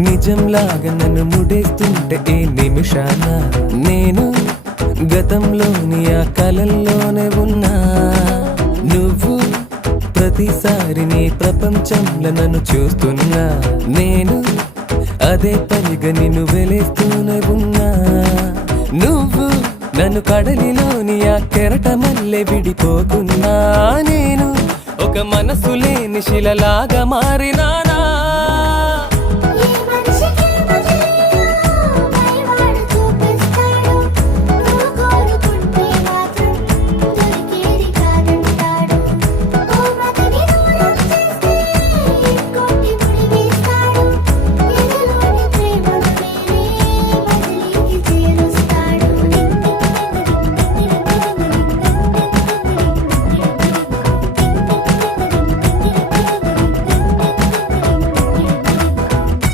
నిజంలాగా నన్ను ముడేస్తుంటే ఈ నిమిషాన నేను గతంలోని ఆ కలల్లోనే ఉన్నా. నువ్వు ప్రతిసారి నీ ప్రపంచంలో నన్ను చూస్తున్నా. నేను అదే పనిగా నిన్ను వెలేస్తూనే ఉన్నా. నువ్వు నన్ను కడలిలోని ఆ కెరటమల్లె విడిపోకున్నా. నేను ఒక మనసు లేని శిలలాగా మారినా.